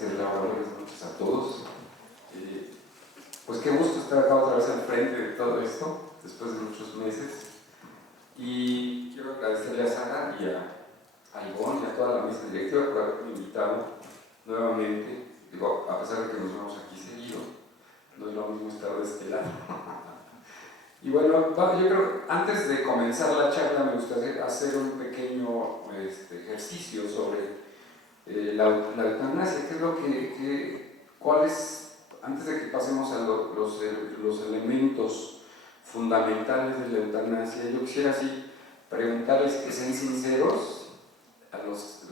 Gracias, Laura. Buenas noches a todos. Pues qué gusto estar acá otra vez al frente de todo esto, después de muchos meses. Y quiero agradecerle a Sara y a Ivonne y a toda la mesa directiva por haberme invitado nuevamente. Digo, a pesar de que nos vemos aquí seguido, no es lo mismo estar de este lado. Y bueno, yo creo que antes de comenzar la charla me gustaría hacer un pequeño ejercicio sobre la eutanasia. ¿Qué es lo cuál es, antes de que pasemos a los elementos fundamentales de la eutanasia, yo quisiera así preguntarles que sean sinceros a todos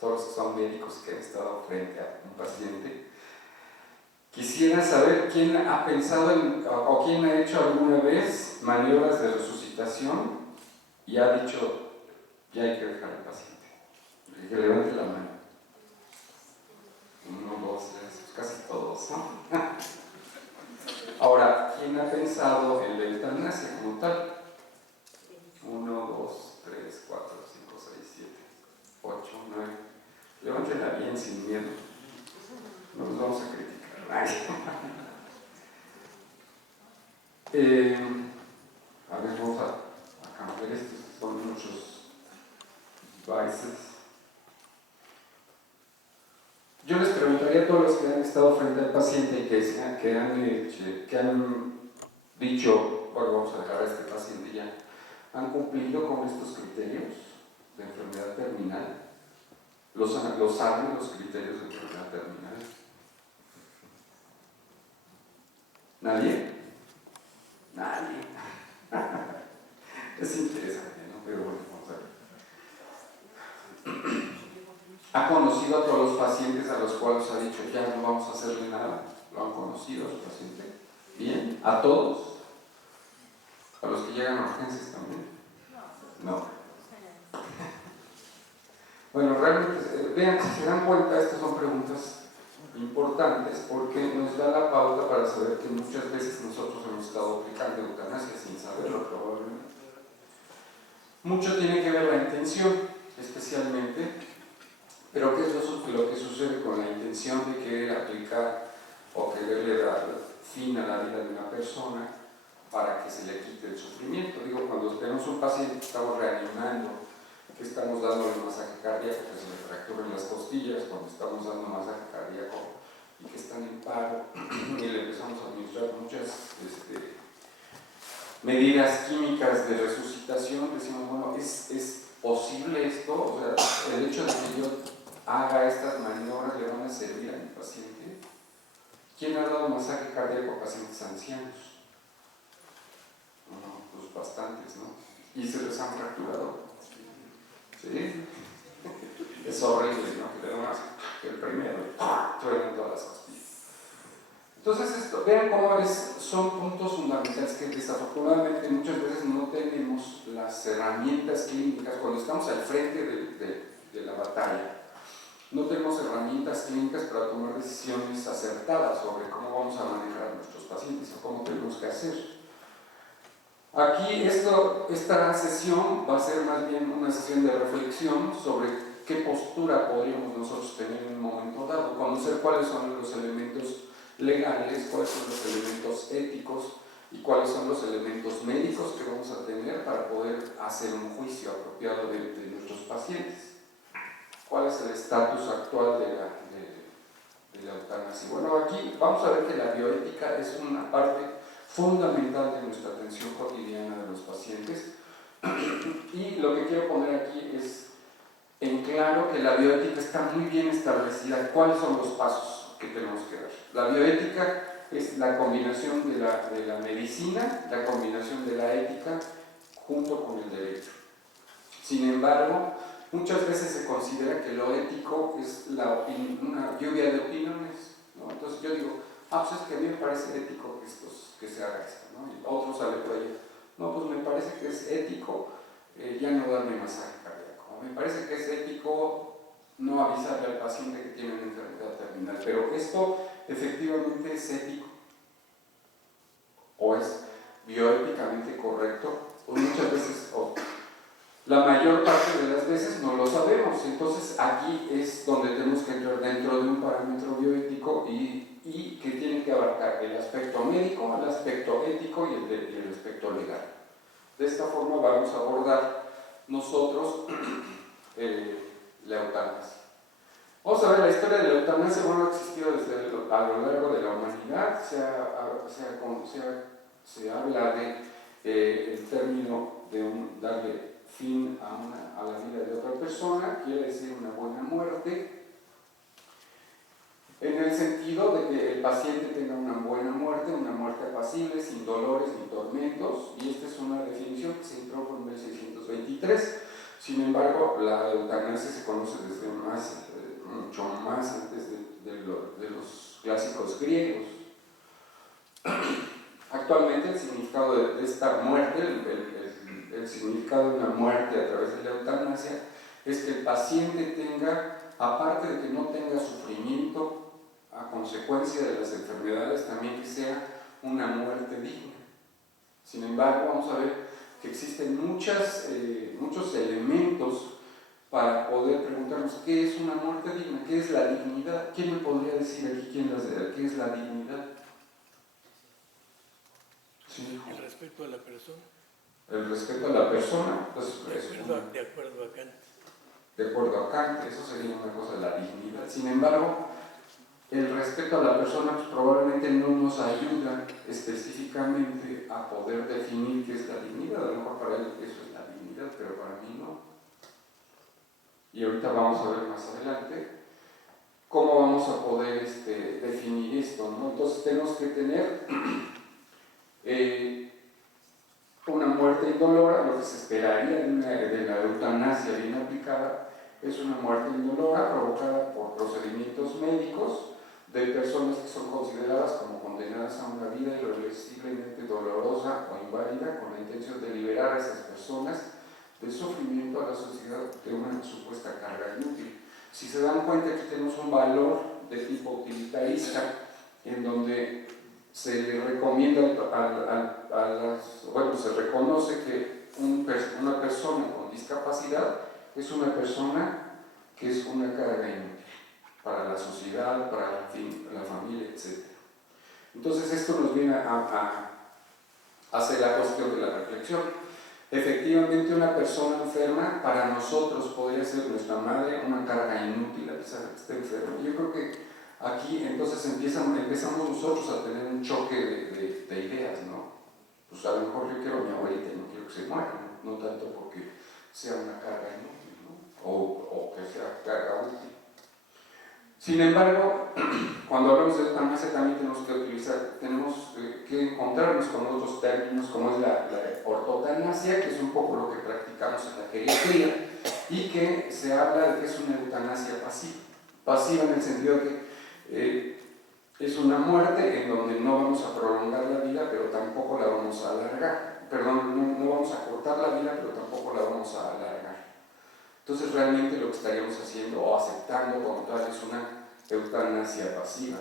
que son médicos que han estado frente a un paciente. Quisiera saber quién ha pensado o quién ha hecho alguna vez maniobras de resucitación y ha dicho, ya hay que dejar al paciente. Que levante la mano. 1, 2, 3, casi todos, ¿no? Ahora, ¿quién ha pensado en la eutanasia como tal? 1, 2, 3, 4, 5, 6, 7, 8, 9. Levántenla bien, sin miedo. No nos vamos a criticar. A ver, vamos a cambiar estos, que son muchos devices. Yo les preguntaría a todos los que han estado frente al paciente y que han dicho, bueno, vamos a dejar a este paciente ya, ¿han cumplido con estos criterios de enfermedad terminal? ¿Los saben los criterios de enfermedad terminal? ¿Nadie? Nadie. Es interesante, ¿no? Pero bueno, vamos a ver. ¿Ha conocido a todos los pacientes a los cuales ha dicho ya no vamos a hacerle nada? ¿Lo han conocido a su paciente? ¿Bien? ¿A todos? ¿A los que llegan a urgencias también? No. Bueno, realmente, vean, si se dan cuenta, estas son preguntas importantes porque nos da la pauta para saber que muchas veces nosotros hemos estado aplicando eutanasia sin saberlo probablemente. Mucho tiene que ver la intención, especialmente, pero ¿qué es lo que sucede con la intención de querer aplicar o quererle dar fin a la vida de una persona para que se le quite el sufrimiento? Digo, cuando tenemos un paciente que estamos reanimando, que estamos dándole un masaje cardíaco, que se le fracturen las costillas, cuando estamos dando masaje cardíaco y que están en paro y le empezamos a administrar muchas medidas químicas de resucitación, decimos, bueno, ¿es posible esto? O sea, el hecho de que yo haga estas maniobras le van a servir a mi paciente. ¿Quién ha dado masaje cardíaco a pacientes ancianos? Bueno, pues bastantes, ¿no? ¿Y se les han fracturado? ¿Sí? Es horrible, ¿no? Que le dan el primero, truenan todas las costillas. Entonces, vean cómo son puntos fundamentales que desafortunadamente muchas veces no tenemos las herramientas clínicas cuando estamos al frente de la batalla. No tenemos herramientas clínicas para tomar decisiones acertadas sobre cómo vamos a manejar a nuestros pacientes o cómo tenemos que hacer. Aquí esta sesión va a ser más bien una sesión de reflexión sobre qué postura podríamos nosotros tener en un momento dado, conocer cuáles son los elementos legales, cuáles son los elementos éticos y cuáles son los elementos médicos que vamos a tener para poder hacer un juicio apropiado de nuestros pacientes. ¿Cuál es el estatus actual de la eutanasia? Bueno, aquí vamos a ver que la bioética es una parte fundamental de nuestra atención cotidiana de los pacientes y lo que quiero poner aquí es en claro que la bioética está muy bien establecida. ¿Cuáles son los pasos que tenemos que dar? La bioética es la combinación de la medicina, la combinación de la ética junto con el derecho. Sin embargo, muchas veces se considera que lo ético es una lluvia de opiniones, ¿no? Entonces yo digo, pues es que a mí me parece ético que se haga esto, ¿no? Y otro sale por ahí, no, pues me parece que es ético ya no darme masaje cardíaco, me parece que es ético no avisarle al paciente que tiene una enfermedad terminal, pero esto efectivamente es ético o es bioéticamente correcto, o muchas veces, la mayor parte de las veces veces no lo sabemos. Entonces aquí es donde tenemos que entrar dentro de un parámetro bioético y que tiene que abarcar el aspecto médico, el aspecto ético y el aspecto legal. De esta forma vamos a abordar nosotros la eutanasia. Vamos a ver la historia de la eutanasia. Bueno, ha existido a lo largo de la humanidad. Se habla de el término de darle fin a la vida de otra persona, quiere decir una buena muerte, en el sentido de que el paciente tenga una buena muerte, una muerte apacible, sin dolores ni tormentos, y esta es una definición que se introdujo en 1623. Sin embargo, la eutanasia se conoce desde mucho más antes de los clásicos griegos. Actualmente el significado de esta muerte, el significado de una muerte a través de la eutanasia, es que el paciente tenga, aparte de que no tenga sufrimiento a consecuencia de las enfermedades, también que sea una muerte digna. Sin embargo, vamos a ver que existen muchos elementos para poder preguntarnos qué es una muerte digna, qué es la dignidad. ¿Quién me podría decir aquí qué es la dignidad? Sí. El respeto a la persona. El respeto a la persona, pues de acuerdo a Kant. De acuerdo a Kant, eso sería una cosa de la dignidad. Sin embargo, el respeto a la persona pues, probablemente no nos ayuda específicamente a poder definir qué es la dignidad. A lo mejor para él eso es la dignidad, pero para mí no. Y ahorita vamos a ver más adelante cómo vamos a poder definir esto, ¿no? Entonces tenemos que tener una muerte indolora. Lo que se esperaría de la eutanasia bien aplicada es una muerte indolora provocada por procedimientos médicos de personas que son consideradas como condenadas a una vida irreversiblemente dolorosa o inválida, con la intención de liberar a esas personas del sufrimiento a la sociedad de una supuesta carga inútil. Si se dan cuenta, aquí tenemos un valor de tipo utilitarista en donde se le recomienda se reconoce que una persona con discapacidad es una persona que es una carga inútil para la sociedad, para la familia, etc. Entonces esto nos viene a hacer la cuestión de la reflexión. Efectivamente, una persona enferma para nosotros podría ser nuestra madre una carga inútil a pesar de que esté enferma. Yo creo que aquí entonces empezamos nosotros a tener un choque de ideas, ¿no? Pues a lo mejor yo quiero a mi abuelita y no quiero que se muera, no tanto porque sea una carga inútil, ¿no? O que sea carga útil. Sin embargo, cuando hablamos de eutanasia también tenemos que encontrarnos con otros términos como es la ortotanasia, que es un poco lo que practicamos en la geriatría, y que se habla de que es una eutanasia pasiva. Pasiva en el sentido de que es una muerte en donde no vamos a prolongar la vida, pero tampoco la vamos a alargar. Perdón, no vamos a cortar la vida, pero tampoco la vamos a alargar. Entonces realmente lo que estaríamos haciendo o aceptando como tal es una eutanasia pasiva.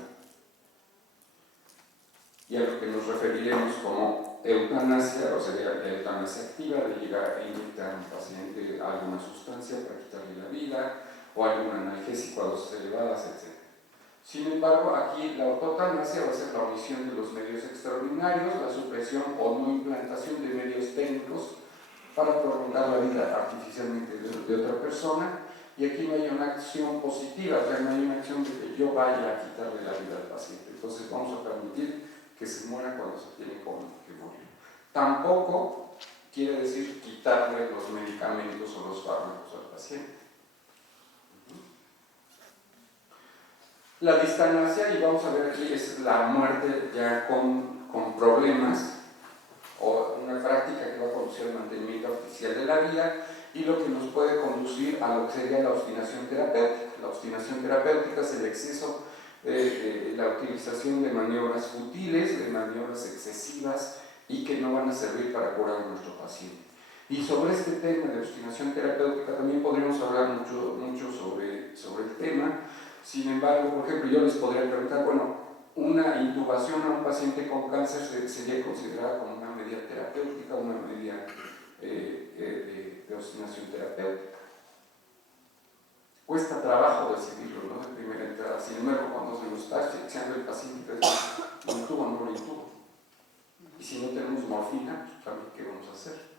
Y a lo que nos referiremos como eutanasia, o sería la eutanasia activa, de llegar a inyectar a un paciente alguna sustancia para quitarle la vida, o algún analgésico a dosis elevadas, etc. Sin embargo, aquí la ortotanasia va a ser la omisión de los medios extraordinarios, la supresión o no implantación de medios técnicos para prolongar la vida artificialmente de otra persona, y aquí no hay una acción positiva, ya no hay una acción de que yo vaya a quitarle la vida al paciente. Entonces vamos a permitir que se muera cuando se tiene que morir. Tampoco quiere decir quitarle los medicamentos o los fármacos al paciente. La distanasia, y vamos a ver aquí, es la muerte ya con problemas, o una práctica que va a conducir al mantenimiento artificial de la vida, y lo que nos puede conducir a lo que sería la obstinación terapéutica. La obstinación terapéutica es el exceso, la utilización de maniobras futiles, de maniobras excesivas y que no van a servir para curar a nuestro paciente. Y sobre este tema de obstinación terapéutica también podríamos hablar mucho sobre el tema. Sin embargo, por ejemplo, yo les podría preguntar, bueno, una intubación a un paciente con cáncer sería considerada como una medida terapéutica, una medida de obstinación terapéutica. cuesta trabajo decidirlo, ¿no? De primera entrada. Sin embargo, cuando se nos está chequeando el paciente, lo intubo o no lo intubo. Y si no tenemos morfina, pues también, ¿qué vamos a hacer?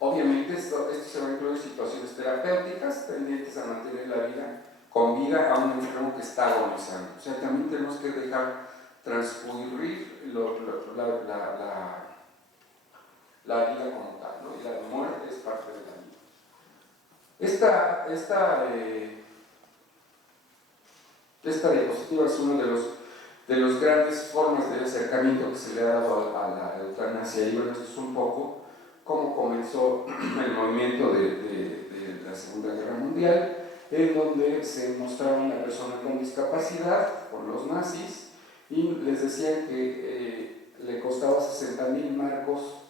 Obviamente esto se va a incluir situaciones terapéuticas tendientes a mantener la vida con vida a un enfermo que está agonizando. O sea, también tenemos que dejar transcurrir la vida como tal, ¿no? Y la muerte es parte de la vida. Esta diapositiva es una de los grandes formas de acercamiento que se le ha dado a la eutanasia, y bueno, esto es un poco cómo comenzó el movimiento de la Segunda Guerra Mundial, en donde se mostraba una persona con discapacidad por los nazis y les decían que le costaba 60.000 marcos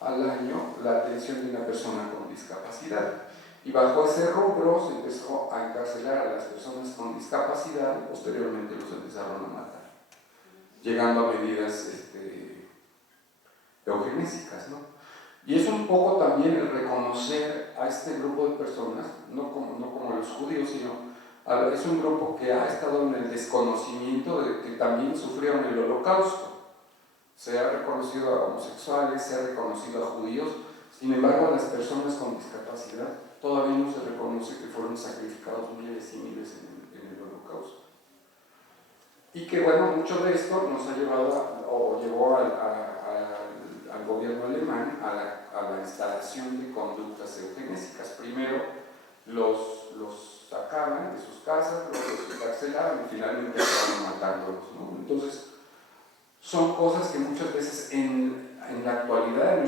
al año la atención de una persona con discapacidad. Y bajo ese rubro se empezó a encarcelar a las personas con discapacidad y posteriormente los empezaron a matar, llegando a medidas eugenésicas, ¿no? Y es un poco también el reconocer a este grupo de personas, no como los judíos, sino es un grupo que ha estado en el desconocimiento de que también sufrieron el Holocausto. Se ha reconocido a homosexuales, se ha reconocido a judíos, sin embargo a las personas con discapacidad todavía no se reconoce que fueron sacrificados miles y miles en el Holocausto. Y que bueno, mucho de esto nos ha llevado o llevó al gobierno alemán a la instalación de conductas eugenésicas. Primero los sacaban de sus casas, luego los encarcelaban y finalmente acabaron matándolos, ¿no? Entonces, son cosas que muchas veces en la actualidad en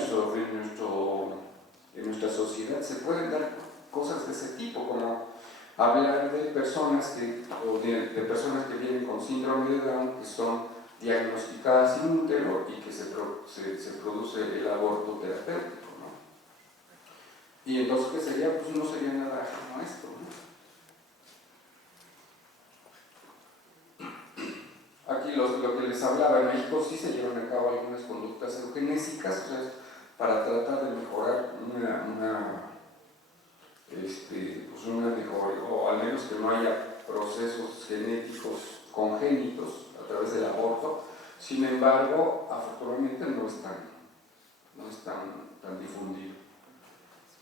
nuestra sociedad se pueden dar cosas de ese tipo, como hablar de personas de personas que vienen con síndrome de Down, que son diagnosticadas sin útero y que se produce el aborto terapéutico, ¿no? Y entonces, ¿qué sería? Pues no sería nada ajeno a esto, ¿no? Aquí lo que les hablaba, en México sí se llevan a cabo algunas conductas eugenésicas, o sea, para tratar de mejorar una mejora, o al menos que no haya procesos genéticos congénitos a través del aborto. Sin embargo, afortunadamente no es tan difundido,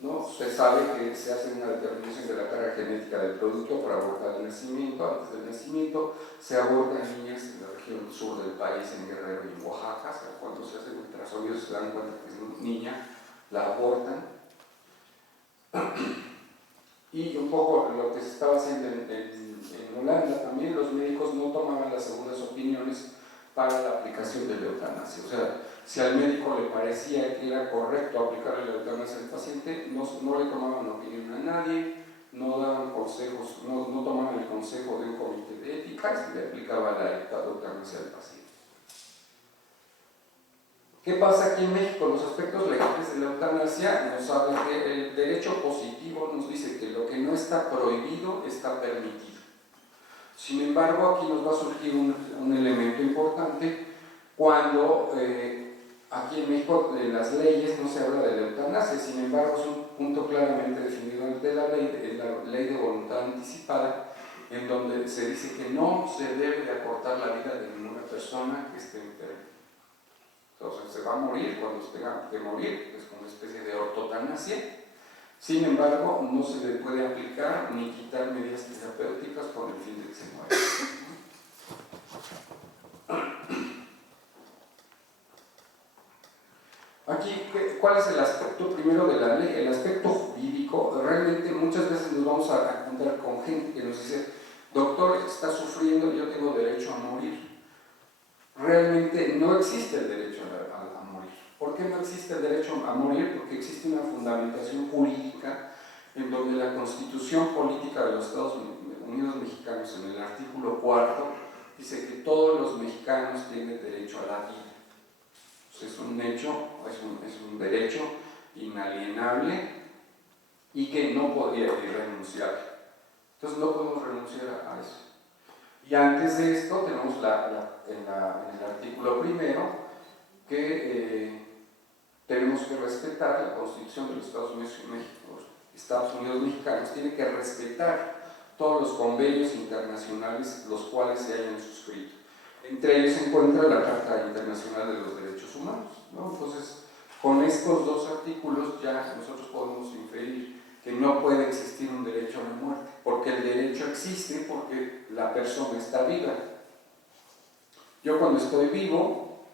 ¿no? Se sabe que se hace una determinación de la carga genética del producto para abortar el nacimiento. Antes del nacimiento se abortan niñas en la región sur del país, en Guerrero y en Oaxaca. O sea, cuando se hace el ultrasonido se dan cuenta que es niña, la abortan. Y un poco lo que se estaba haciendo en Holanda también, los médicos no tomaban las segundas opiniones para la aplicación de la eutanasia. O sea, si al médico le parecía que era correcto aplicarle la eutanasia al paciente, no le tomaban opinión a nadie, no daban consejos, no tomaban el consejo de un comité de ética y se le aplicaba la eutanasia al paciente. ¿Qué pasa aquí en México? Los aspectos legales de la eutanasia nos hablan que el derecho positivo nos dice que lo que no está prohibido está permitido. Sin embargo, aquí nos va a surgir un elemento importante cuando aquí en México en las leyes no se habla de la eutanasia, sin embargo es un punto claramente definido ante la ley de voluntad anticipada, en donde se dice que no se debe de acortar la vida de ninguna persona que esté enferma. Entonces se va a morir cuando se tenga que morir, es como una especie de ortotanasia. Sin embargo, no se le puede aplicar ni quitar medidas terapéuticas con el fin de que se muera. Aquí, ¿cuál es el aspecto primero de la ley? El aspecto jurídico. Realmente muchas veces nos vamos a encontrar con gente que nos dice: doctor, está sufriendo, yo tengo derecho a morir. Realmente no existe el derecho a morir. ¿Por qué no existe el derecho a morir? Porque existe una fundamentación jurídica en donde la Constitución Política de los Estados Unidos Mexicanos, en el artículo 4, dice que todos los mexicanos tienen derecho a la vida. Entonces, es un hecho, es un derecho inalienable y que no podría ser renunciable. Entonces no podemos renunciar a eso. Y antes de esto tenemos en el artículo primero que tenemos que respetar la Constitución de los Estados Unidos y México, Estados Unidos mexicanos, tiene que respetar todos los convenios internacionales los cuales se hayan suscrito. Entre ellos se encuentra la Carta Internacional de los Derechos Humanos, ¿no? Entonces, con estos dos artículos ya nosotros podemos inferir que no puede existir un derecho a la muerte, porque el derecho existe porque la persona está viva. Yo cuando estoy vivo,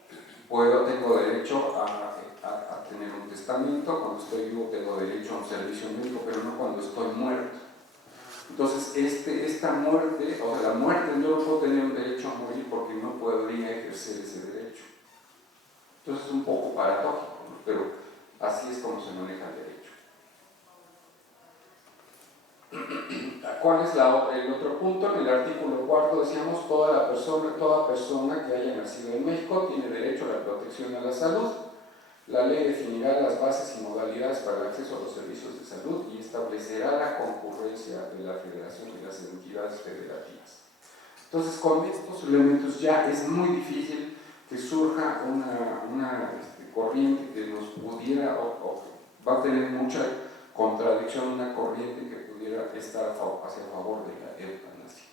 tengo derecho a tener un testamento, cuando estoy vivo tengo derecho a un servicio médico, pero no cuando estoy muerto. Entonces, esta muerte, o sea, la muerte, yo no puedo tener un derecho a morir porque no podría ejercer ese derecho. Entonces es un poco paradójico, ¿no? Pero así es como se maneja el derecho. ¿Cuál es el otro punto? En el artículo 4 decíamos, toda persona que haya nacido en México tiene derecho a la protección a la salud. La ley definirá las bases y modalidades para el acceso a los servicios de salud y establecerá la concurrencia de la federación y las entidades federativas. Entonces, con estos elementos ya es muy difícil que surja una corriente que nos pudiera, o va a tener mucha contradicción, una corriente que pudiera estar hacia favor de la eutanasia.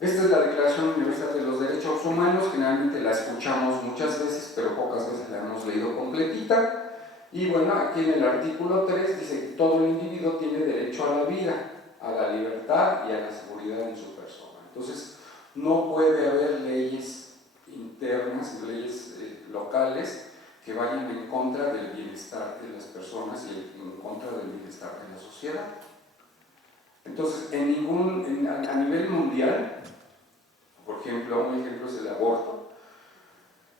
Esta es la Declaración Universal de los Derechos Humanos, generalmente la escuchamos muchas veces, pero pocas veces la hemos leído completita. Y bueno, aquí en el artículo 3 dice que todo el individuo tiene derecho a la vida, a la libertad y a la seguridad en su persona. Entonces, no puede haber leyes internas, leyes locales que vayan en contra del bienestar de las personas y en contra del bienestar de la sociedad. Entonces, a nivel mundial, por ejemplo, un ejemplo es el aborto,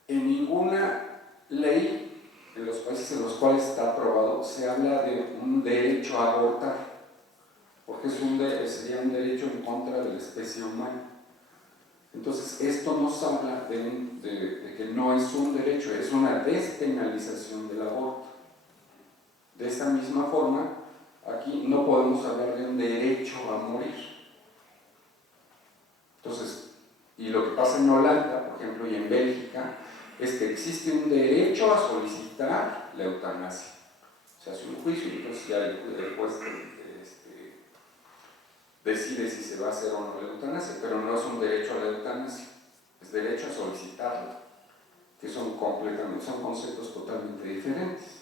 en ninguna ley en los países en los cuales está aprobado se habla de un derecho a abortar, porque sería un derecho en contra de la especie humana. Entonces, esto nos habla de que no es un derecho, es una despenalización del aborto. De esta misma forma, aquí no podemos hablar de un derecho a morir. Entonces, y lo que pasa en Holanda, por ejemplo, y en Bélgica, es que existe un derecho a solicitar la eutanasia. Se hace un juicio y entonces ya el juez decide si se va a hacer o no la eutanasia, pero no es un derecho a la eutanasia, es derecho a solicitarla, que son conceptos totalmente diferentes.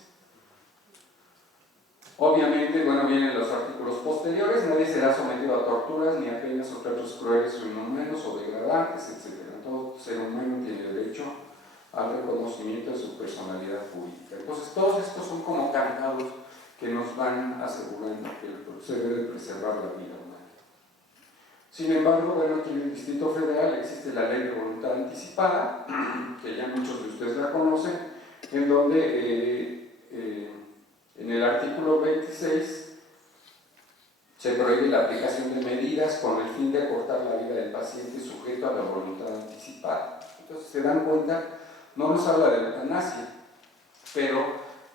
Obviamente, bueno, vienen los artículos posteriores, nadie será sometido a torturas ni a penas o tratos crueles o inhumanos o degradantes, etc. Todo ser humano tiene derecho al reconocimiento de su personalidad jurídica. Entonces, todos estos son como candados que nos van asegurando que se debe preservar la vida humana. Sin embargo, bueno, aquí en el Distrito Federal existe la Ley de Voluntad Anticipada, que ya muchos de ustedes la conocen, en donde en el artículo 26 se prohíbe la aplicación de medidas con el fin de acortar la vida del paciente sujeto a la voluntad anticipada. Entonces, se dan cuenta, no nos habla de eutanasia, pero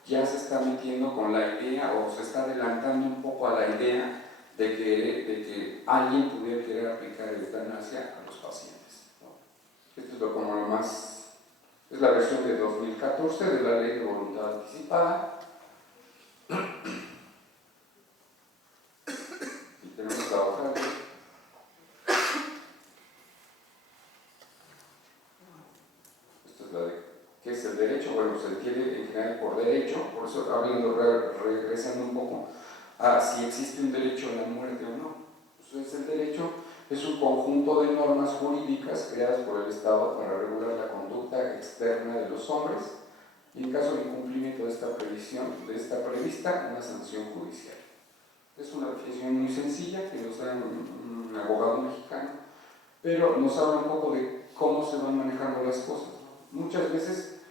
ya se está metiendo con la idea, o se está adelantando un poco a la idea de que alguien pudiera querer aplicar eutanasia a los pacientes, ¿no? Esto es como lo más, es la versión de 2014 de la Ley de Voluntad Anticipada. Y tenemos la otra ley. Esta es la de ¿qué es el derecho? Bueno, se entiende en general por derecho, por eso regresando un poco a si existe un derecho a la muerte o no. Entonces, el derecho es un conjunto de normas jurídicas creadas por el Estado para regular la conducta externa de los hombres y en caso de incumplimiento de esta prevista, una sanción judicial. Es una definición muy sencilla que nos da un abogado mexicano, pero nos habla un poco de cómo se van manejando las cosas. Muchas veces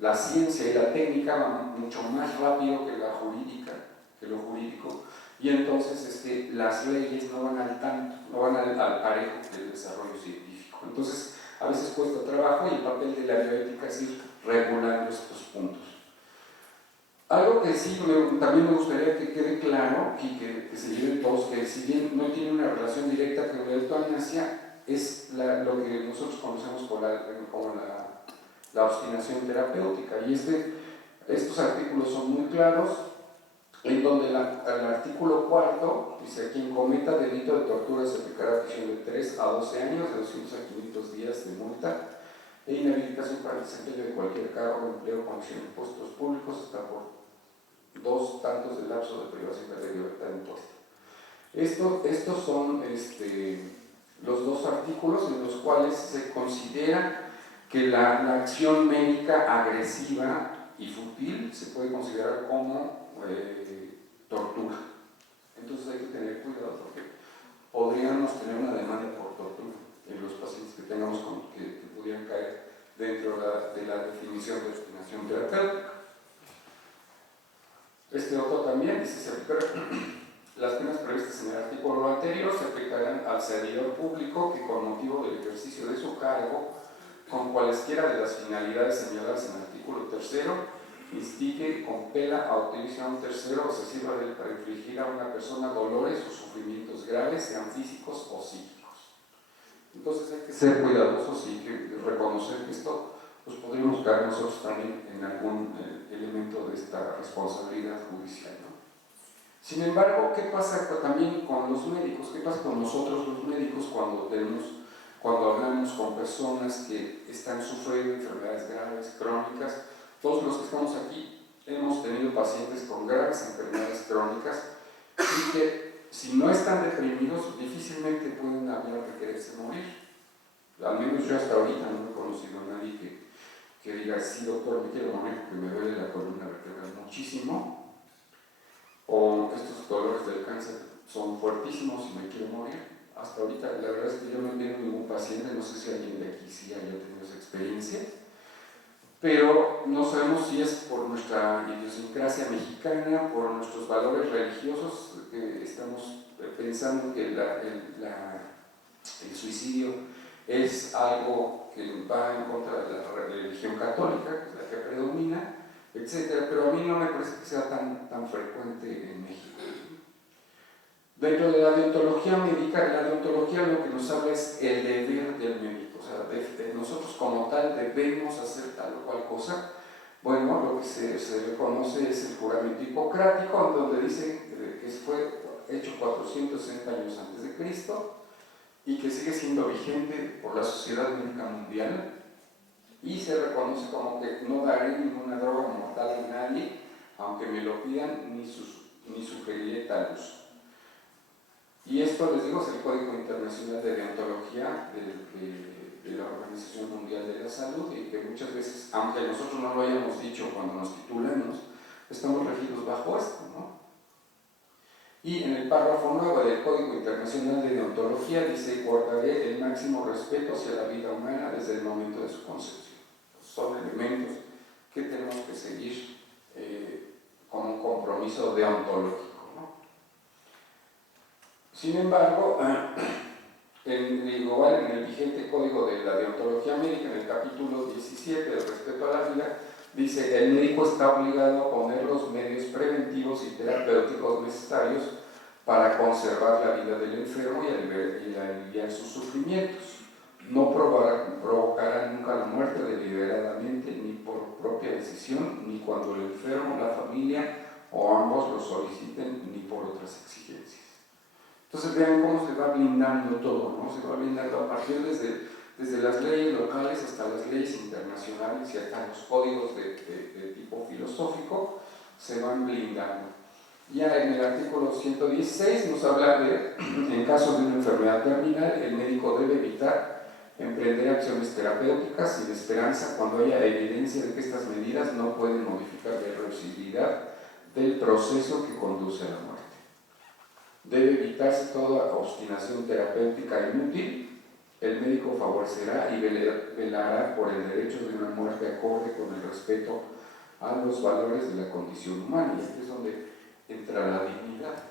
la ciencia y la técnica van mucho más rápido que lo jurídico, y entonces las leyes no van al tanto, no van al parejo del desarrollo científico. Entonces, a veces cuesta trabajo y el papel de la bioética es ir regulando estos puntos. Algo que sí también me gustaría que quede claro y que se lleven todos, que si bien no tiene una relación directa con la eutanasia, es lo que nosotros conocemos como la obstinación terapéutica. Y estos artículos son muy claros, en donde el artículo 4 dice: quien cometa delito de tortura se aplicará prisión de 3 a 12 años, de 200 a 500 días de multa e inhabilitación para el desempeño de cualquier cargo, empleo, condición de puestos públicos, hasta por 2 tantos de lapso de privación de libertad impuesta. Estos son los 2 artículos en los cuales se considera que la acción médica agresiva y fútil se puede considerar como tortura. Entonces hay que tener cuidado porque podríamos tener una demanda por tortura en los pacientes que tengamos que pudieran caer dentro de la definición de obstinación terapéutica. Otro también dice: se aplicarán las penas previstas en el artículo anterior, se aplicarán al servidor público que, con motivo del ejercicio de su cargo, con cualesquiera de las finalidades señaladas en el artículo 3, instigue, compela a utilizar a un tercero o se sirva de él para infligir a una persona dolores o sufrimientos graves, sean físicos o psíquicos. Entonces hay que ser cuidadosos y reconocer que esto pues podríamos caer nosotros también en algún elemento de esta responsabilidad judicial, ¿no? Sin embargo, ¿qué pasa también con los médicos? ¿Qué pasa con nosotros los médicos cuando hablamos con personas que están sufriendo enfermedades graves, crónicas? Todos los que estamos aquí hemos tenido pacientes con graves enfermedades crónicas y que, si no están deprimidos, difícilmente pueden hablar de quererse morir. Al menos yo hasta ahorita no he conocido a nadie que diga: sí, doctor, me quiero morir porque me duele la columna vertebral muchísimo, o estos dolores del cáncer son fuertísimos y me quiero morir. Hasta ahorita la verdad es que yo no entiendo ningún paciente, no sé si alguien de aquí sí haya tenido esa experiencia, pero no sabemos si es por nuestra idiosincrasia mexicana, por nuestros valores religiosos, que estamos pensando que el suicidio es algo que va en contra de la religión católica, que es la que predomina, etcétera, pero a mí no me parece que sea tan frecuente en México. Dentro de la deontología médica, la deontología lo que nos habla es el deber del médico, o sea, de nosotros como tal debemos hacer tal o cual cosa. Bueno, lo que se reconoce es el juramento hipocrático, donde dice que fue hecho 460 años antes de Cristo y que sigue siendo vigente por la Sociedad Médica Mundial, y se reconoce como que no daré ninguna droga mortal a nadie, aunque me lo pidan, ni sugeriré tal uso. Y esto, les digo, es el Código Internacional de Deontología de la Organización Mundial de la Salud, y que muchas veces, aunque nosotros no lo hayamos dicho cuando nos titulamos, estamos regidos bajo esto, ¿no? Y en el párrafo 9 del Código Internacional de Deontología dice: guardaré el máximo respeto hacia la vida humana desde el momento de su concepción. Son elementos que tenemos que seguir como un compromiso deontológico, ¿no? Sin embargo, igual en el vigente Código de la Deontología Médica, en el capítulo 17 del respeto a la vida, dice: el médico está obligado a poner los medios preventivos y terapéuticos necesarios para conservar la vida del enfermo y aliviar sus sufrimientos. No provocará nunca la muerte deliberadamente, ni por propia decisión, ni cuando el enfermo, la familia o ambos lo soliciten, ni por otras exigencias. Entonces vean cómo se va blindando todo, ¿no? Se va blindando a partir desde las leyes locales hasta las leyes internacionales y hasta los códigos de tipo filosófico, se van blindando. Ya en el artículo 116 nos habla de: en caso de una enfermedad terminal, el médico debe evitar emprender acciones terapéuticas sin esperanza cuando haya evidencia de que estas medidas no pueden modificar la irreversibilidad del proceso que conduce a la muerte. Debe evitarse toda obstinación terapéutica inútil. El médico favorecerá y velará por el derecho de una muerte acorde con el respeto a los valores de la condición humana, y aquí es donde entra la dignidad.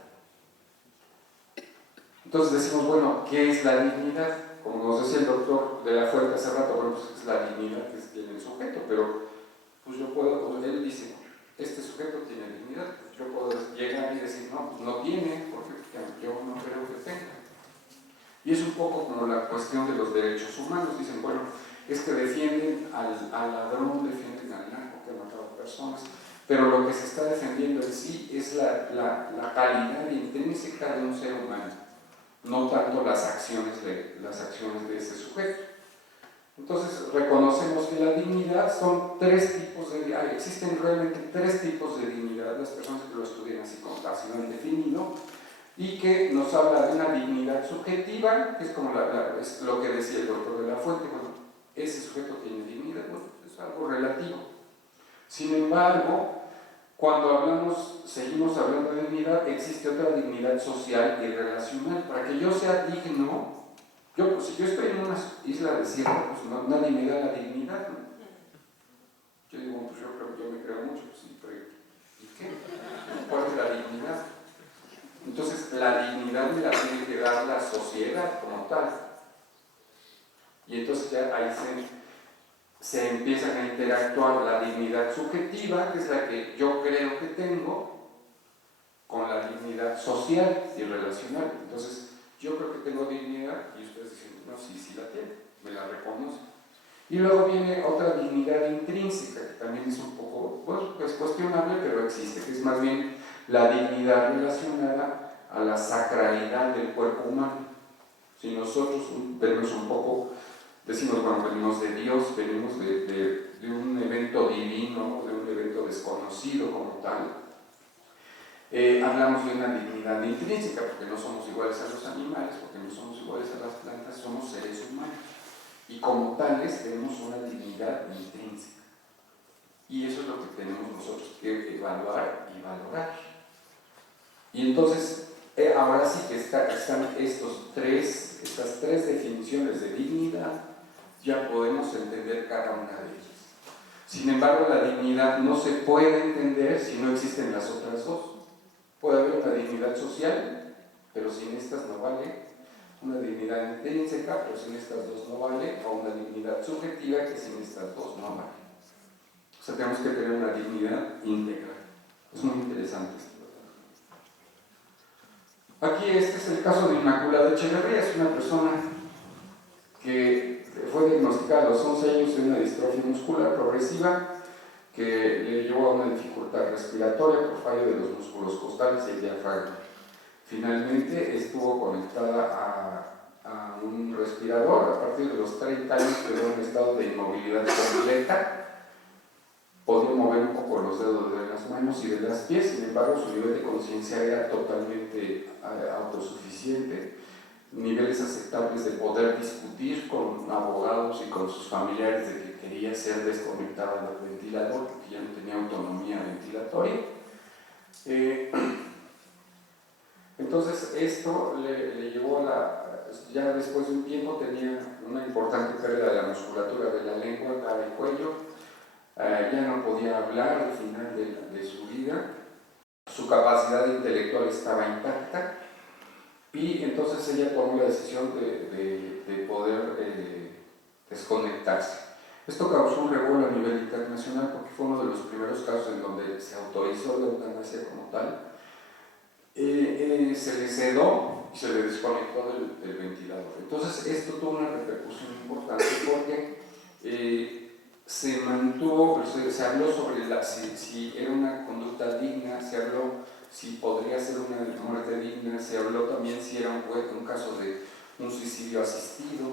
Entonces decimos: bueno, ¿qué es la dignidad? Como nos decía el doctor de la Fuente hace rato, bueno, pues es la dignidad que tiene el sujeto, pero pues yo puedo, pues él dice: este sujeto tiene dignidad, pues yo puedo llegar y decir: no, pues no tiene, porque yo no creo que tenga. Y es un poco como la cuestión de los derechos humanos. Dicen: bueno, es que defienden al ladrón, defienden al narco que ha matado personas, pero lo que se está defendiendo en sí es la calidad intrínseca de un ser humano, no tanto las acciones de ese sujeto. Entonces reconocemos que la dignidad son existen realmente tres tipos de dignidad. Las personas que lo estudian así como así lo han definido, y que nos habla de una dignidad subjetiva, que es como es lo que decía el doctor de la Fuente, bueno, ese sujeto tiene dignidad, bueno, es algo relativo. Sin embargo, cuando seguimos hablando de dignidad, existe otra dignidad social y relacional. Para que yo sea digno, si yo estoy en una isla desierta, pues nadie me da la dignidad, ¿no? Yo digo, pues yo me creo mucho, pues, ¿y qué? ¿Cuál es la dignidad? Entonces, la dignidad me la tiene que dar la sociedad como tal. Y entonces ya ahí se empiezan a interactuar la dignidad subjetiva, que es la que yo creo que tengo, con la dignidad social y relacional. Entonces, yo creo que tengo dignidad y ustedes dicen, no, sí la tengo, me la reconozco. Y luego viene otra dignidad intrínseca, que también es un poco, pues cuestionable, pero existe, que es más bien la dignidad relacionada a la sacralidad del cuerpo humano. Si nosotros venimos un poco, decimos, bueno, venimos de Dios, venimos de un evento divino, de un evento desconocido como tal, hablamos de una dignidad intrínseca, porque no somos iguales a los animales, porque no somos iguales a las plantas, somos seres humanos. Y como tales tenemos una dignidad intrínseca. Y eso es lo que tenemos nosotros que evaluar y valorar. Y entonces, ahora sí que están estas tres definiciones de dignidad, ya podemos entender cada una de ellas. Sin embargo, la dignidad no se puede entender si no existen las otras dos. Puede haber una dignidad social, pero sin estas no vale. Una dignidad intrínseca, pero sin estas dos no vale. O una dignidad subjetiva, que sin estas dos no vale. O sea, tenemos que tener una dignidad íntegra. Es muy interesante esto. Aquí este es el caso de Inmaculada Echeverría. Es una persona que fue diagnosticada a los 11 años de una distrofia muscular progresiva que le llevó a una dificultad respiratoria por fallo de los músculos costales y el diafragma. Finalmente estuvo conectada a un respirador. A partir de los 30 años quedó en estado de inmovilidad completa. Podía mover un poco los dedos de las manos y de las pies, sin embargo su nivel de conciencia era totalmente autosuficiente, niveles aceptables de poder discutir con abogados y con sus familiares de que quería ser desconectada del ventilador porque ya no tenía autonomía ventilatoria. Entonces esto le llevó ya después de un tiempo tenía una importante pérdida de la musculatura de la lengua, cara y cuello. Ya no podía hablar al final de su vida, su capacidad intelectual estaba intacta y entonces ella tomó la decisión de poder desconectarse. Esto causó un revuelo a nivel internacional porque fue uno de los primeros casos en donde se autorizó la eutanasia como tal. Se le sedó y se le desconectó del ventilador. Entonces esto tuvo una repercusión importante porque se habló sobre si era una conducta digna, se habló si podría ser una muerte digna, se habló también si era un caso de un suicidio asistido.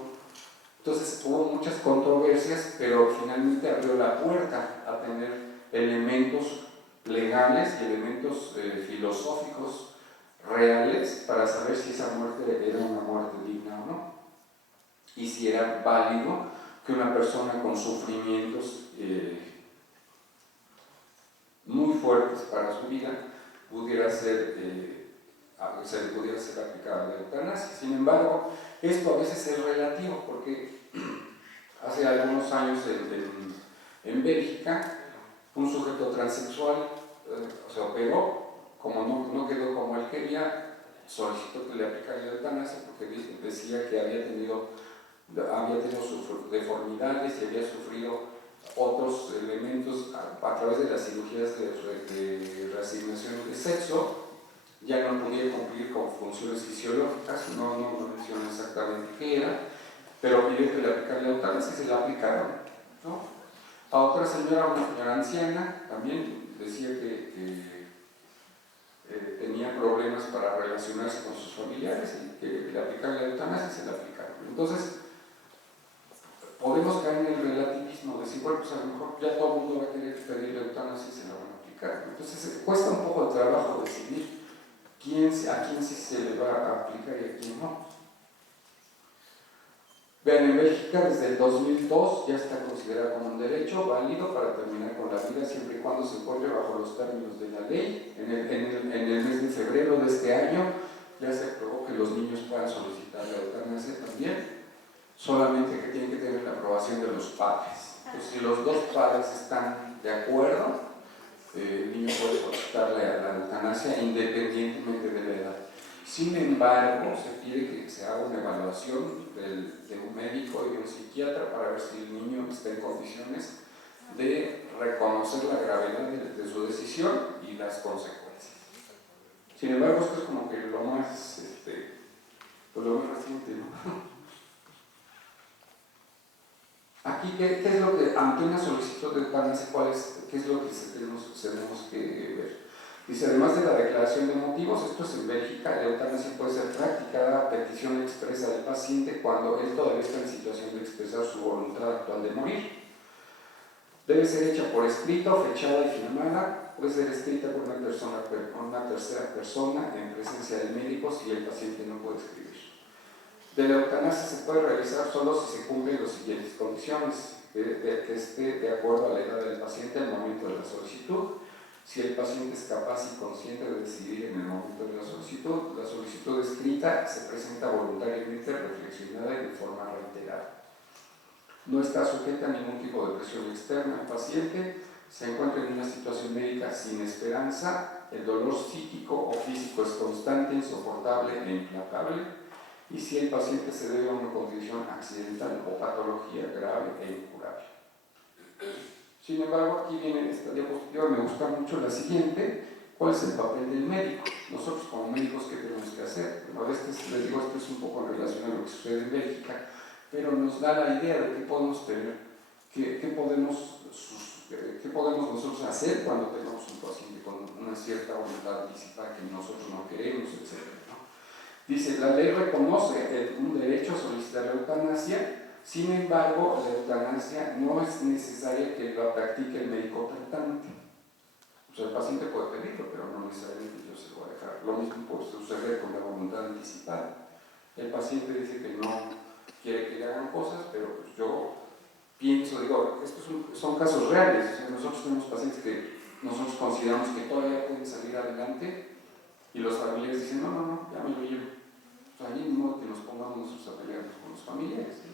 Entonces hubo muchas controversias, pero finalmente abrió la puerta a tener elementos legales y elementos filosóficos reales para saber si esa muerte era una muerte digna o no, y si era válido que una persona con sufrimientos muy fuertes para su vida se le pudiera ser aplicada la eutanasia. Sin embargo, esto a veces es relativo porque hace algunos años en Bélgica un sujeto transexual se operó, como no quedó como él quería, solicitó que le aplicara la eutanasia porque decía que había tenido sus deformidades y había sufrido otros elementos a través de las cirugías de reasignación de sexo. Ya no podía cumplir con funciones fisiológicas, no menciona exactamente qué era, pero pidió que le aplicaran la eutanasia y se la aplicaron, ¿no? A otra señora, una señora anciana, también decía que tenía problemas para relacionarse con sus familiares y que le aplicaran la eutanasia y se la aplicaron. Entonces, podemos caer en el relativismo, decir, bueno, pues a lo mejor ya todo el mundo va a querer pedir la eutanasia y se la van a aplicar. Entonces, cuesta un poco de trabajo decidir a quién sí se le va a aplicar y a quién no. Vean, en Bélgica desde el 2002 ya está considerado como un derecho válido para terminar con la vida siempre y cuando se encuentre bajo los términos de la ley. En el mes de febrero de este año ya se aprobó que los niños puedan solicitar la eutanasia también, solamente que tienen que tener la aprobación de los padres. Entonces, si los dos padres están de acuerdo, el niño puede solicitar la eutanasia independientemente de la edad. Sin embargo, se pide que se haga una evaluación de un médico y de un psiquiatra para ver si el niño está en condiciones de reconocer la gravedad de su decisión y las consecuencias. Sin embargo, esto es como que lo más reciente, ¿no? Aquí, ¿qué es lo que, ante una solicitud de eutanasia, qué es lo que tenemos que ver? Dice, además de la declaración de motivos, esto es en Bélgica, la eutanasia puede ser practicada a petición expresa del paciente cuando él todavía está en situación de expresar su voluntad actual de morir. Debe ser hecha por escrito, fechada y firmada, puede ser escrita por una tercera persona en presencia del médico si el paciente no puede escribir. De la eutanasia se puede realizar solo si se cumplen las siguientes condiciones: que esté de acuerdo a la edad del paciente al momento de la solicitud, si el paciente es capaz y consciente de decidir en el momento de la solicitud escrita se presenta voluntariamente, reflexionada y de forma reiterada. No está sujeta a ningún tipo de presión externa. El paciente se encuentra en una situación médica sin esperanza, el dolor psíquico o físico es constante, insoportable e implacable, y si el paciente se debe a una condición accidental o patología grave e incurable. Sin embargo, aquí viene esta diapositiva, me gusta mucho la siguiente. ¿Cuál es el papel del médico? Nosotros como médicos, ¿qué tenemos que hacer? Bueno, les digo, esto es un poco en relación a lo que sucede en Bélgica, pero nos da la idea de qué podemos tener, qué podemos nosotros hacer cuando tenemos un paciente con una cierta voluntad anticipada que nosotros no queremos, etc., ¿no? Dice, la ley reconoce un derecho a solicitar la eutanasia. Sin embargo, la eutanasia no es necesaria que la practique el médico tratante. O sea, el paciente puede pedirlo, pero no necesariamente yo se lo voy a dejar. Lo mismo puede suceder con la voluntad anticipada. El paciente dice que no quiere que le hagan cosas, pero pues yo pienso, digo, estos son casos reales. O sea, nosotros tenemos pacientes que nosotros consideramos que todavía pueden salir adelante y los familiares dicen, no, ya me lo llevo. O sea, ahí no que nos pongamos nosotros a pelearnos con los familiares, ¿sí?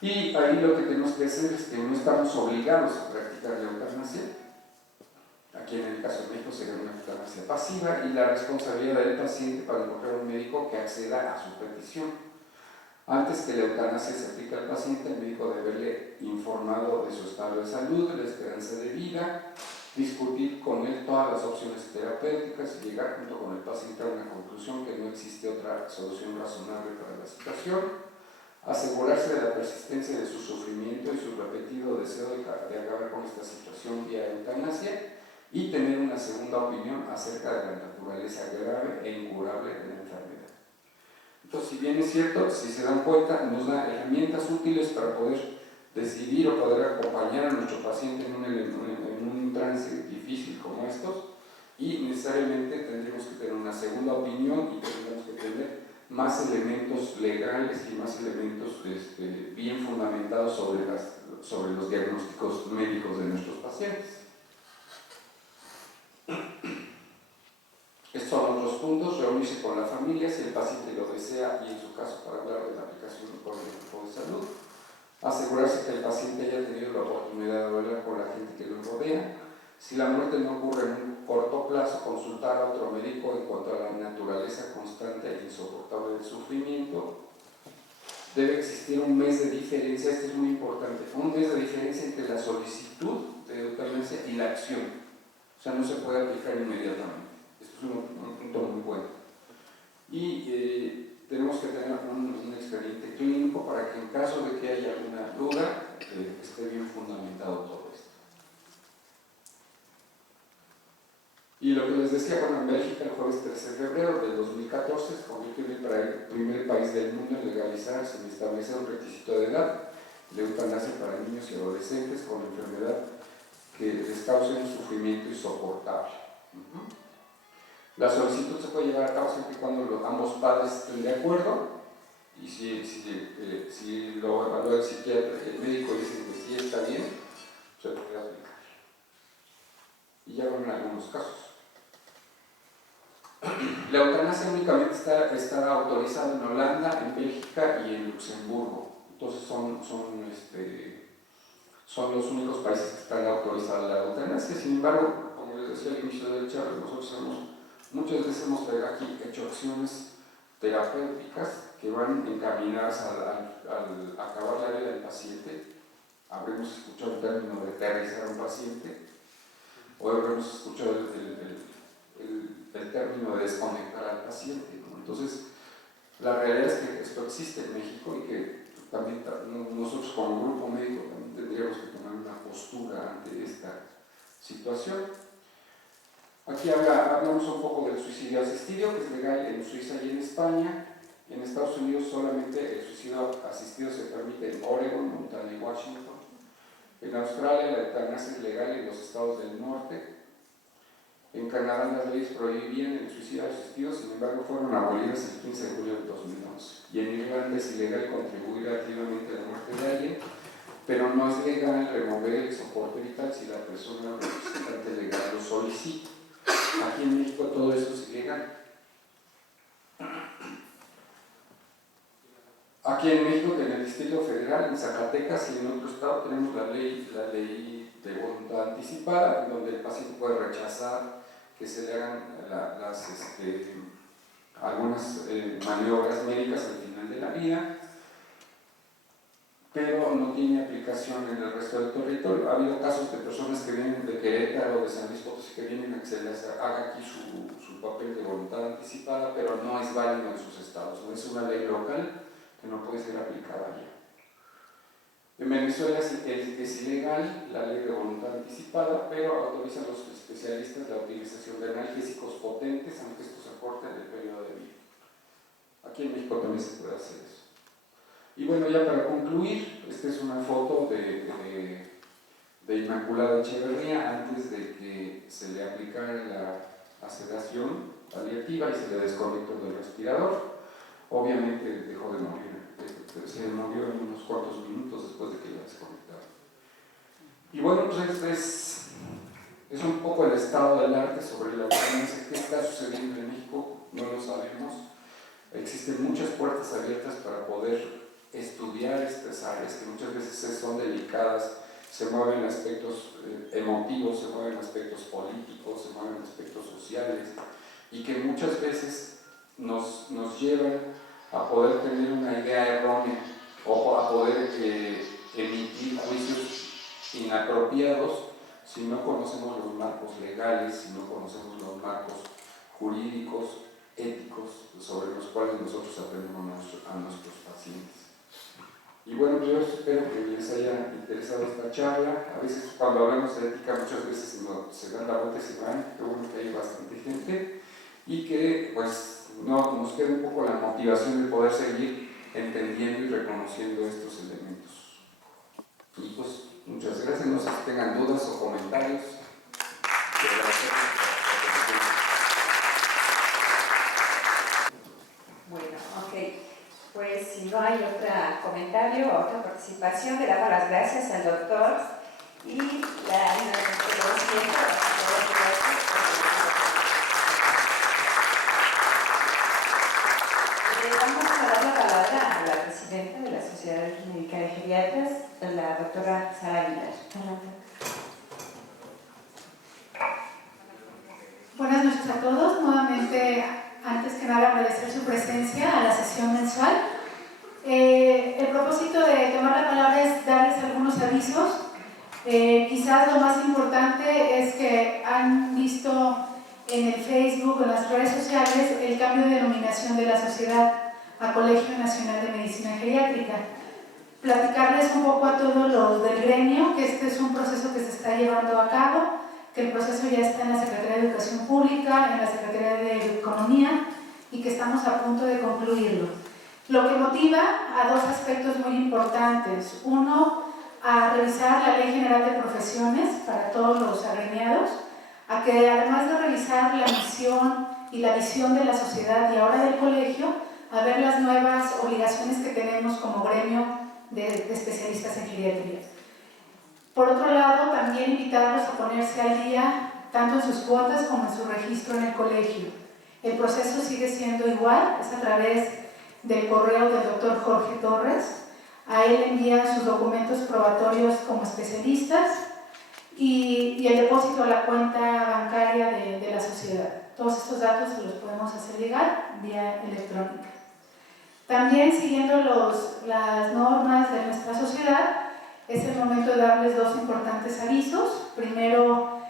Y ahí lo que tenemos que hacer es que no estamos obligados a practicar la eutanasia. Aquí en el caso de México sería una eutanasia pasiva y la responsabilidad del paciente para encontrar un médico que acceda a su petición. Antes que la eutanasia se aplique al paciente, el médico debe haberle informado de su estado de salud, de la esperanza de vida, discutir con él todas las opciones terapéuticas y llegar junto con el paciente a una conclusión que no existe otra solución razonable para la situación. Asegurarse de la persistencia de su sufrimiento y su repetido deseo de acabar con esta situación vía eutanasia y tener una segunda opinión acerca de la naturaleza grave e incurable de la enfermedad. Entonces, si bien es cierto, si se dan cuenta, nos da herramientas útiles para poder decidir o poder acompañar a nuestro paciente en un trance difícil como estos, y necesariamente tendremos que tener una segunda opinión y tendremos que tener más elementos legales y más elementos bien fundamentados sobre los diagnósticos médicos de nuestros pacientes. Estos son otros puntos: reunirse con la familia si el paciente lo desea y en su caso para hablar de la aplicación de un equipo de salud. Asegurarse que el paciente haya tenido la oportunidad de hablar con la gente que lo rodea. Si la muerte no ocurre en un corto plazo, consultar a otro médico en cuanto a la naturaleza constante e insoportable del sufrimiento. Debe existir un mes de diferencia, esto es muy importante, un mes de diferencia entre la solicitud de eutanasia y la acción. O sea, no se puede aplicar inmediatamente. Esto es un punto muy bueno. Y tenemos que tener un expediente clínico para que en caso de que haya alguna duda, esté bien fundamentado todo esto. Y lo que les decía, bueno, en Bélgica el jueves 13 de febrero del 2014 se convirtió en el primer país del mundo en legalizar sin establecer un requisito de edad la eutanasia para niños y adolescentes con enfermedad que les cause un sufrimiento insoportable. La solicitud se puede llevar a cabo siempre y cuando ambos padres estén de acuerdo, y si lo evalúa el psiquiatra, el médico dice que sí está bien, se puede aplicar. Y ya van en algunos casos. La eutanasia únicamente está autorizada en Holanda, en Bélgica y en Luxemburgo. Entonces son los únicos países que están autorizados la eutanasia. Sin embargo, como les decía al inicio del charla, nosotros muchas veces hemos aquí hecho acciones terapéuticas que van encaminadas al acabar la vida del paciente. Habremos escuchado el término de aterrizar a un paciente, o habremos escuchado el término de desconectar al paciente, ¿no? Entonces, la realidad es que esto existe en México y que también nosotros como grupo médico también tendríamos que tomar una postura ante esta situación. Aquí hablamos un poco del suicidio asistido, que es legal en Suiza y en España. En Estados Unidos solamente el suicidio asistido se permite en Oregon, Montana y Washington. En Australia la eutanasia es legal en los estados del norte. En Canadá las leyes prohibían el suicidio asistido, sin embargo fueron abolidas el 15 de julio de 2011. Y en Irlanda es ilegal contribuir activamente a la muerte de alguien, pero no es legal remover el soporte vital si la persona o representante legal lo solicita. Aquí en México todo eso es ilegal. Aquí en México, en el Distrito Federal, en Zacatecas y en otro estado tenemos la ley de voluntad anticipada, en donde el paciente puede rechazar que se le hagan algunas maniobras médicas al final de la vida, pero no tiene aplicación en el resto del territorio. Ha habido casos de personas que vienen de Querétaro o de San Luis Potosí que vienen a que se les haga aquí su papel de voluntad anticipada, pero no es válido en sus estados, no es una ley local que no puede ser aplicada allá. En Venezuela es ilegal la ley de voluntad anticipada, pero autorizan a los especialistas la utilización de analgésicos potentes, aunque estos acorten el periodo de vida. Aquí en México también se puede hacer eso. Y bueno, ya para concluir, esta es una foto de Inmaculada Echeverría antes de que se le aplicara la sedación paliativa y se le desconectó del respirador. Obviamente dejó de morir, se murió en unos cuantos minutos después de que la desconectaron. Y bueno, pues es un poco el estado del arte sobre la eutanasia. ¿Qué está sucediendo en México? No lo sabemos. Existen muchas puertas abiertas para poder estudiar estas áreas que muchas veces son delicadas, se mueven aspectos emotivos, se mueven aspectos políticos, se mueven aspectos sociales, y que muchas veces nos llevan a poder tener una idea errónea o a poder emitir juicios inapropiados si no conocemos los marcos legales, si no conocemos los marcos jurídicos, éticos, sobre los cuales nosotros atendemos a nuestros pacientes. Y bueno, yo espero que les haya interesado esta charla. A veces cuando hablamos de ética muchas veces se dan la vuelta y se van, pero bueno, que hay bastante gente y que pues nos queda un poco la motivación de poder seguir entendiendo y reconociendo estos elementos. Y pues muchas gracias, no sé si tengan dudas o comentarios. Bueno, ok. Pues si no hay otro comentario o otra participación, le damos las gracias al doctor y la reconocimiento a vamos a dar la palabra a la presidenta de la Sociedad Médica de Geriatras, la doctora Sara Aguilar. Buenas noches a todos. Nuevamente, antes que nada, agradecer su presencia a la sesión mensual. El propósito de tomar la palabra es darles algunos avisos. Quizás lo más importante es que han visto en el Facebook, en las redes sociales, el cambio de denominación de la sociedad. a Colegio Nacional de Medicina Geriátrica. Platicarles un poco a todos los del gremio que este es un proceso que se está llevando a cabo, que el proceso ya está en la Secretaría de Educación Pública, en la Secretaría de Economía y que estamos a punto de concluirlo. Lo que motiva a dos aspectos muy importantes. Uno, a revisar la Ley General de Profesiones para todos los agremiados, a que además de revisar la misión y la visión de la sociedad y ahora del colegio, a ver las nuevas obligaciones que tenemos como gremio de especialistas en geriatría. Por otro lado, también invitarlos a ponerse al día tanto en sus cuotas como en su registro en el colegio. El proceso sigue siendo igual, es a través del correo del doctor Jorge Torres. A él envían sus documentos probatorios como especialistas y el depósito a la cuenta bancaria de la sociedad. Todos estos datos se los podemos hacer llegar vía electrónica. También siguiendo las normas de nuestra sociedad, es el momento de darles dos importantes avisos. Primero,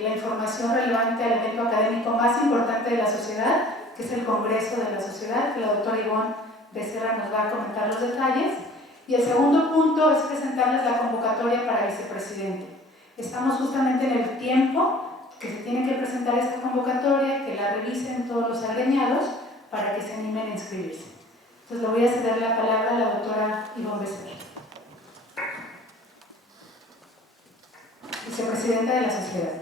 la información relevante al evento académico más importante de la sociedad, que es el Congreso de la Sociedad, que la doctora Ivonne Becerra nos va a comentar los detalles. Y el segundo punto es presentarles la convocatoria para vicepresidente. Estamos justamente en el tiempo que se tiene que presentar esta convocatoria, que la revisen todos los agremiados para que se animen a inscribirse. Entonces le voy a ceder la palabra a la doctora Ivonne Becerra, vicepresidenta de la sociedad.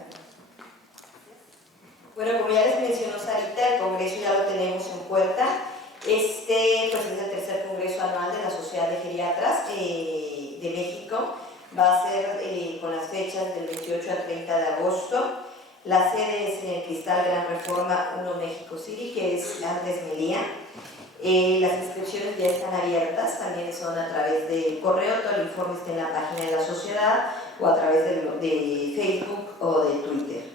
Bueno, como ya les mencionó Sarita, el Congreso ya lo tenemos en puerta. Este pues, es el tercer Congreso anual de la Sociedad de Geriatras de México. Va a ser con las fechas del 28 al 30 de agosto. La sede es en el Cristal Gran Reforma 1 México City, que es Andrés Melía. Las inscripciones ya están abiertas, también son a través de correo, todo el informe está en la página de la sociedad o a través de Facebook o de Twitter.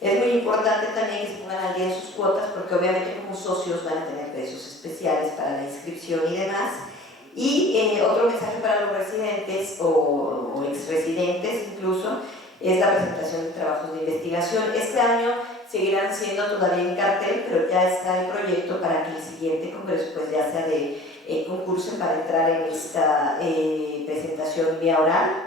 Es muy importante también que se pongan al día sus cuotas porque obviamente como socios van a tener precios especiales para la inscripción y demás. Y otro mensaje para los residentes o exresidentes incluso es la presentación de trabajos de investigación. Este año seguirán siendo todavía en cartel, pero ya está el proyecto para que el siguiente congreso pues ya sea de concurso para entrar en esta presentación vía oral.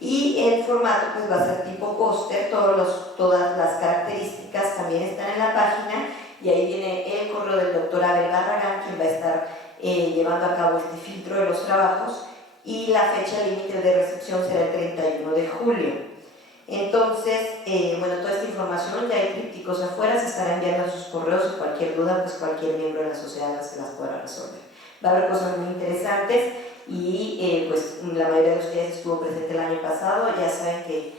Y el formato pues va a ser tipo póster, todas las características también están en la página y ahí viene el correo del doctor Abel Barragán, quien va a estar llevando a cabo este filtro de los trabajos y la fecha límite de recepción será el 31 de julio. Entonces, bueno, toda esta información ya hay trípticos afuera, se estará enviando a sus correos o cualquier duda, pues cualquier miembro de la sociedad se las podrá resolver. Va a haber cosas muy interesantes y pues la mayoría de ustedes estuvo presente el año pasado, ya saben que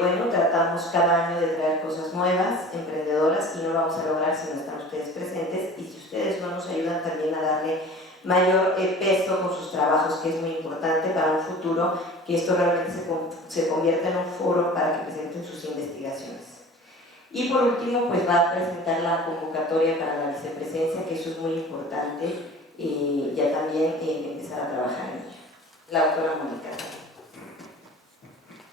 bueno, tratamos cada año de traer cosas nuevas, emprendedoras y no lo vamos a lograr si no están ustedes presentes y si ustedes no nos ayudan también a darle mayor peso con sus trabajos, que es muy importante para un futuro, que esto realmente se convierta en un foro para que presenten sus investigaciones. Y por último, pues va a presentar la convocatoria para la vicepresidencia, que eso es muy importante, ya también empezar a trabajar en ello. La doctora Mónica.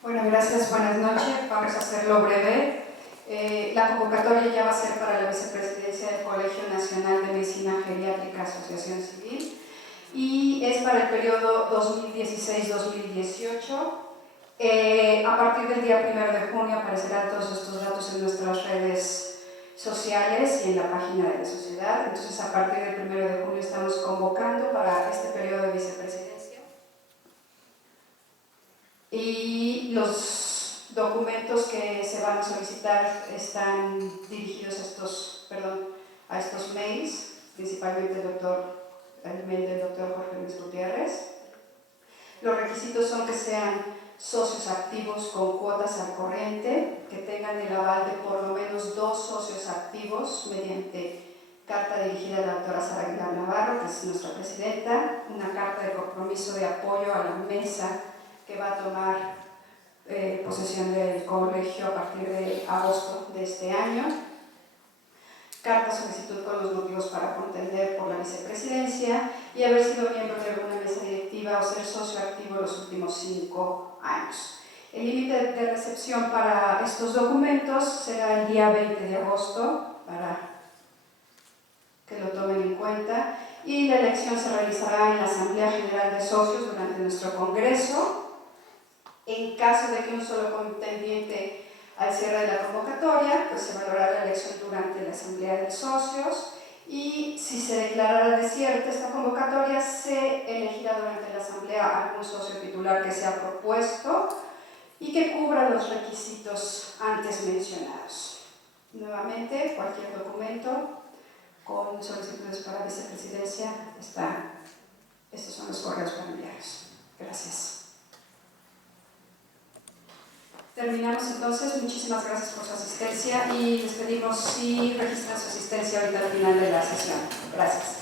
Bueno, gracias, buenas noches. Vamos a hacerlo breve. La convocatoria ya va a ser para la vicepresidencia del Colegio Nacional de Medicina Geriátrica Asociación Civil y es para el periodo 2016-2018. A partir del día 1 de junio aparecerán todos estos datos en nuestras redes sociales y en la página de la sociedad. Entonces, a partir del 1 de junio estamos convocando para este periodo de vicepresidencia. Y los documentos que se van a solicitar están dirigidos a estos mails, principalmente el mail del doctor Jorge Luis Gutiérrez. Los requisitos son que sean socios activos con cuotas al corriente, que tengan el aval de por lo menos 2 socios activos mediante carta dirigida a la doctora Sara Aguilar Navarro, que es nuestra presidenta, una carta de compromiso de apoyo a la mesa que va a tomar posesión del colegio a partir de agosto de este año, carta solicitud con los motivos para contender por la vicepresidencia y haber sido miembro de alguna mesa directiva o ser socio activo los últimos 5 años. El límite de recepción para estos documentos será el día 20 de agosto para que lo tomen en cuenta, y la elección se realizará en la Asamblea General de Socios durante nuestro Congreso. En caso de que un solo contendiente al cierre de la convocatoria, pues se valorará la elección durante la Asamblea de Socios, y si se declarara desierta esta convocatoria, se elegirá durante la Asamblea algún socio titular que sea propuesto y que cubra los requisitos antes mencionados. Nuevamente, cualquier documento con solicitudes para vicepresidencia estos son los correos para enviarlos. Gracias. Terminamos entonces. Muchísimas gracias por su asistencia y les pedimos si registran su asistencia ahorita al final de la sesión. Gracias.